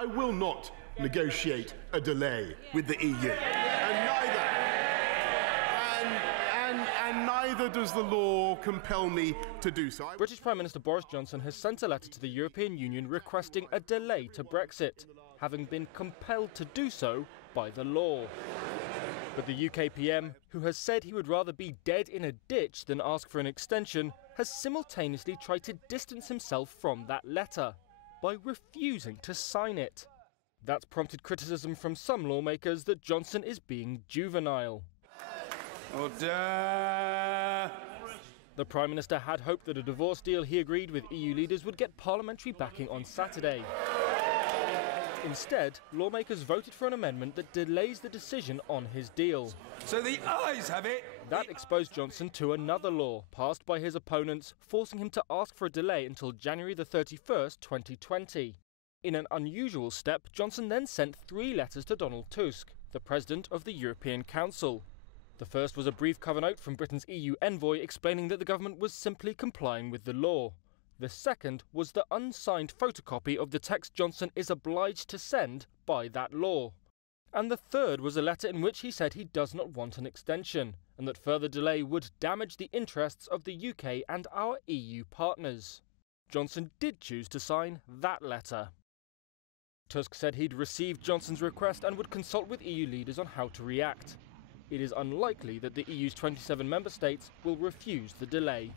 I will not negotiate a delay with the EU, and neither does the law compel me to do so. British Prime Minister Boris Johnson has sent a letter to the European Union requesting a delay to Brexit, having been compelled to do so by the law. But the UK PM, who has said he would rather be dead in a ditch than ask for an extension, has simultaneously tried to distance himself from that letter by refusing to sign it. That's prompted criticism from some lawmakers that Johnson is being juvenile. Order. The Prime Minister had hoped that a divorce deal he agreed with EU leaders would get parliamentary backing on Saturday. Instead, lawmakers voted for an amendment that delays the decision on his deal. So the ayes have it. That exposed Johnson to another law passed by his opponents, forcing him to ask for a delay until January the 31st, 2020. In an unusual step, Johnson then sent 3 letters to Donald Tusk, the President of the European Council. The first was a brief cover note from Britain's EU envoy explaining that the government was simply complying with the law. The second was the unsigned photocopy of the text Johnson is obliged to send by that law. And the third was a letter in which he said he does not want an extension, and that further delay would damage the interests of the UK and our EU partners. Johnson did choose to sign that letter. Tusk said he'd received Johnson's request and would consult with EU leaders on how to react. It is unlikely that the EU's 27 member states will refuse the delay.